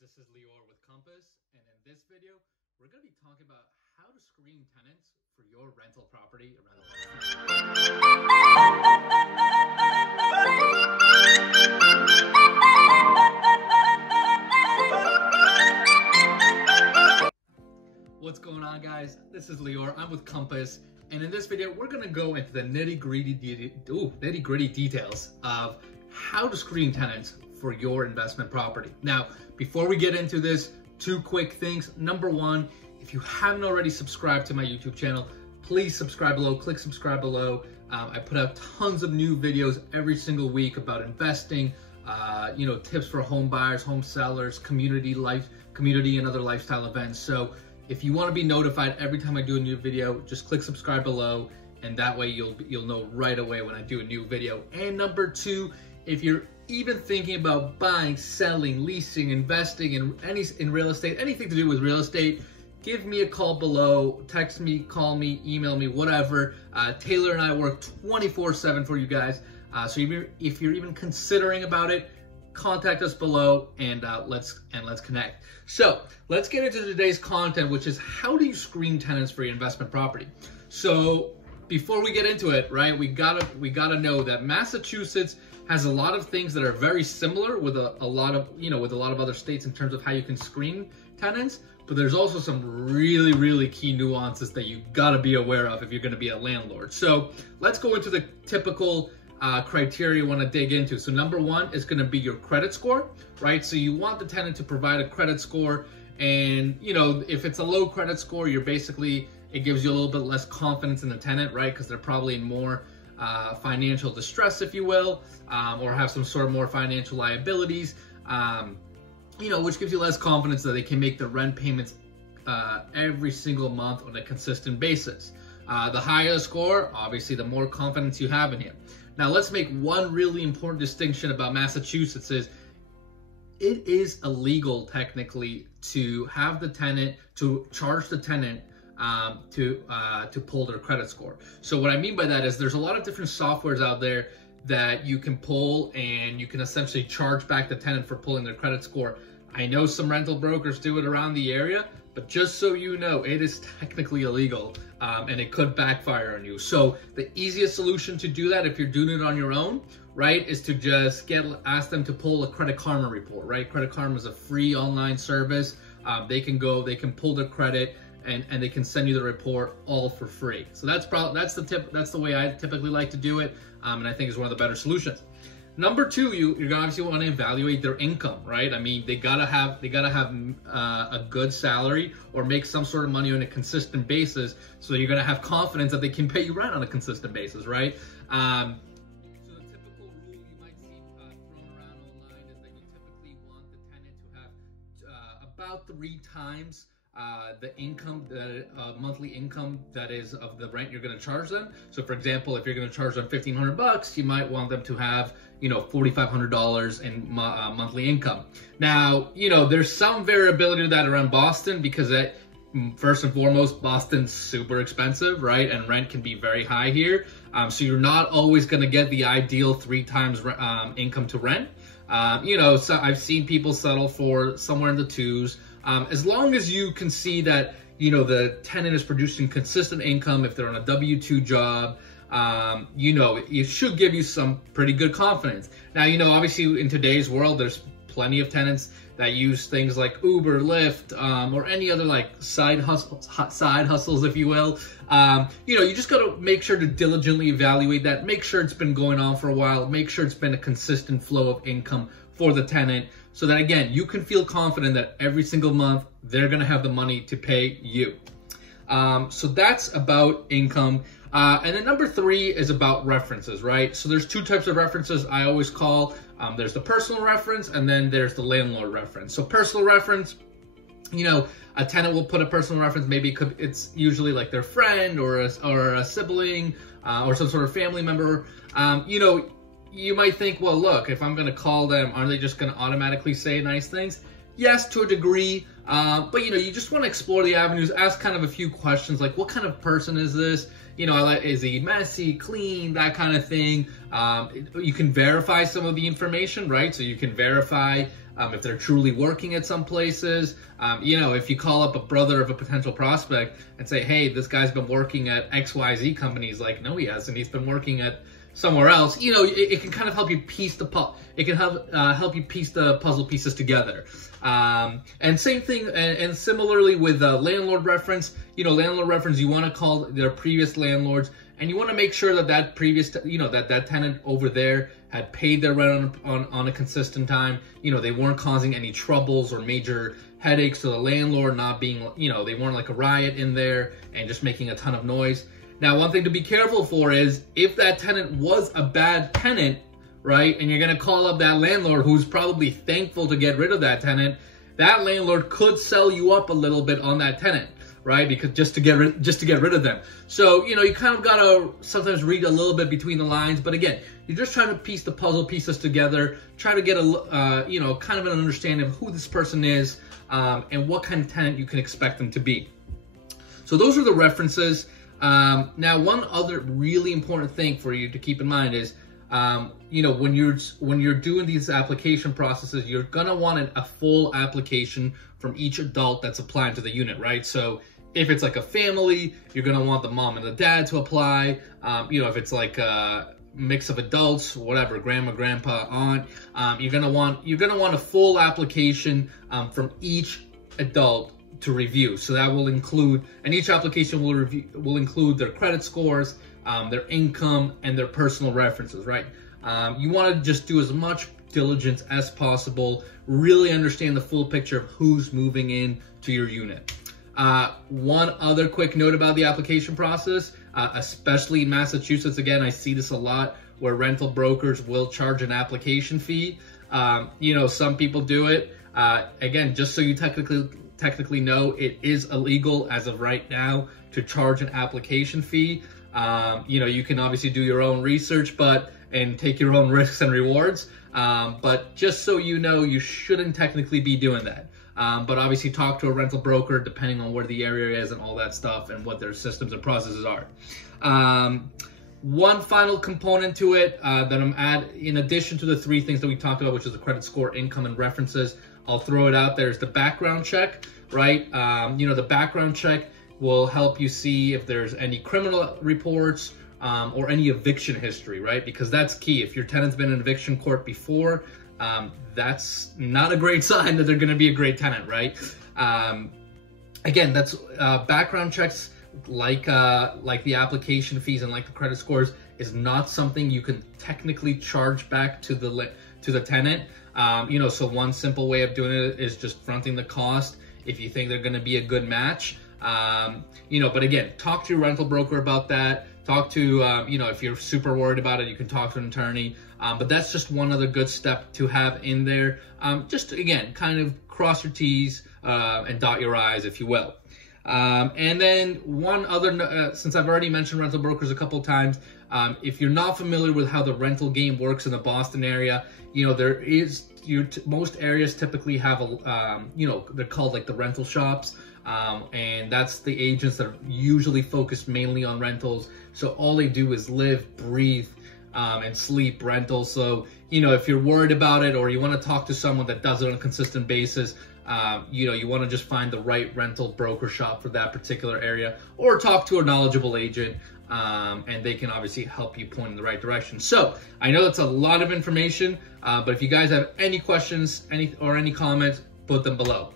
this is Lior with Compass, and in this video, we're going to be talking about how to screen tenants for your rental property. What's going on, guys? This is Lior. I'm with Compass, and in this video, we're going to go into the nitty-gritty details of how to screen tenants for your investment property. Now, before we get into this, two quick things. Number one, if you haven't already subscribed to my YouTube channel, please subscribe below, click subscribe below. I put out tons of new videos every single week about investing, tips for home buyers, home sellers, community and other lifestyle events. So if you want to be notified every time I do a new video, just click subscribe below, and that way you'll know right away when I do a new video. And number two, if you're even thinking about buying, selling, leasing, investing in real estate, anything to do with real estate, give me a call below, text me, call me, email me, whatever. Taylor and I work 24/7 for you guys. So if you're even considering about it, contact us below and let's connect. So let's get into today's content, which is how do you screen tenants for your investment property? So before we get into it, right, we gotta know that Massachusetts has a lot of things that are very similar with a lot of other states in terms of how you can screen tenants, but there's also some really key nuances that you gotta be aware of if you're gonna be a landlord. So let's go into the typical criteria you want to dig into. So number one is going to be your credit score, right? So you want the tenant to provide a credit score, and if it's a low credit score, it gives you a little bit less confidence in the tenant, right? Because they're probably in more financial distress, if you will, or have some sort of more financial liabilities, which gives you less confidence that they can make the rent payments every single month on a consistent basis. The higher the score, obviously, the more confidence you have in him. Now, let's make one really important distinction about Massachusetts is it is illegal technically to have the tenant, to charge the tenant to pull their credit score. So what I mean by that is there's a lot of different softwares out there that you can pull, and you can essentially charge back the tenant for pulling their credit score. I know some rental brokers do it around the area, but just so you know, it is technically illegal, and it could backfire on you. So the easiest solution to do that, if you're doing it on your own, right, is to just ask them to pull a Credit Karma report, right? Credit Karma is a free online service. They can pull their credit, and they can send you the report all for free. So that's the way I typically like to do it, and I think is one of the better solutions. Number two, you're obviously want to evaluate their income, right? I mean, they gotta have a good salary or make some sort of money on a consistent basis. So you're gonna have confidence that they can pay you rent on a consistent basis, right? So the typical rule you might see thrown around online is that you typically want the tenant to have about 3 times the income, monthly income that is of the rent you're going to charge them. So for example, if you're going to charge them $1,500, you might want them to have, $4,500 in monthly income. Now, there's some variability to that around Boston because first and foremost, Boston's super expensive, right? And rent can be very high here. So you're not always going to get the ideal 3 times income to rent. So I've seen people settle for somewhere in the 2s. As long as you can see that, the tenant is producing consistent income, if they're on a W-2 job, it should give you some pretty good confidence. Now, obviously in today's world, there's plenty of tenants that use things like Uber, Lyft, or any other like side hustles, if you will. You just gotta make sure to diligently evaluate that, make sure it's been going on for a while, make sure it's been a consistent flow of income for the tenant, so that again, you can feel confident that every single month they're gonna have the money to pay you. So that's about income. And then number 3 is about references, right? So there's 2 types of references I always call. There's the personal reference, and then there's the landlord reference. So personal reference, a tenant will put a personal reference. Maybe it's usually like their friend or a sibling or some sort of family member. You might think, well, look, if I'm going to call them, aren't they just going to automatically say nice things? Yes, to a degree, but you just want to explore the avenues, ask kind of a few questions like, what kind of person is this? Is he messy, clean, that kind of thing. You can verify some of the information, right? So you can verify if they're truly working at some places. You know, if you call up a brother of a potential prospect and say, hey, this guy's been working at XYZ companies, like, no, he hasn't. He's been working at somewhere else. You know, it can kind of help you piece the help you piece the puzzle pieces together. And same thing, and similarly with landlord reference. You know, landlord reference, you want to call their previous landlords, and you want to make sure that that previous, you know, that tenant over there had paid their rent on a consistent time. You know, they weren't causing any troubles or major headaches to the landlord, not being, you know, they weren't like a riot in there and just making a ton of noise. Now, one thing to be careful for is if that tenant was a bad tenant, right, and you're going to call up that landlord who's probably thankful to get rid of that tenant, that landlord could sell you up a little bit on that tenant, right? Because just to get rid of them. So, you know, you kind of got to sometimes read a little bit between the lines, but again, you're just trying to piece the puzzle pieces together, try to get a, you know, kind of an understanding of who this person is, and what kind of tenant you can expect them to be. So those are the references. Now, one other really important thing for you to keep in mind is, you know, when you're doing these application processes, you're gonna want a full application from each adult that's applying to the unit, right? So if it's like a family, you're gonna want the mom and the dad to apply. You know, if it's like a mix of adults, whatever, grandma, grandpa, aunt, you're gonna want a full application from each adult to review. So that will include, and each application will include their credit scores, their income, and their personal references, right? You want to just do as much diligence as possible, really understand the full picture of who's moving in to your unit. One other quick note about the application process, especially in Massachusetts, again, I see this a lot, where rental brokers will charge an application fee. You know, some people do it. Again, just so you technically know, it is illegal as of right now to charge an application fee. You know, you can obviously do your own research, and take your own risks and rewards. But just so you know, you shouldn't technically be doing that. But obviously talk to a rental broker depending on where the area is and all that stuff and what their systems and processes are. One final component to it that I'm in addition to the three things that we talked about, which is the credit score, income, and references, I'll throw it out there, is the background check, right? You know, the background check will help you see if there's any criminal reports or any eviction history, right? Because that's key. If your tenant's been in eviction court before, that's not a great sign that they're going to be a great tenant, right? Again, that's background checks, like the application fees and like the credit scores, is not something you can technically charge back to the tenant. You know, so one simple way of doing it is just fronting the cost if you think they're going to be a good match. You know, but again, talk to your rental broker about that. Talk to, you know, if you're super worried about it, you can talk to an attorney. But that's just one other good step to have in there. Just, again, kind of cross your T's and dot your I's, if you will. And then one other, since I've already mentioned rental brokers a couple of times, if you're not familiar with how the rental game works in the Boston area, you know, most areas typically have you know, they're called like the rental shops. And that's the agents that are usually focused mainly on rentals. So all they do is live, breathe, and sleep rentals. So, you know, if you're worried about it or you want to talk to someone that does it on a consistent basis, you know, you want to just find the right rental broker shop for that particular area, or talk to a knowledgeable agent, and they can obviously help you point in the right direction. So I know that's a lot of information, but if you guys have any questions, any comments, put them below.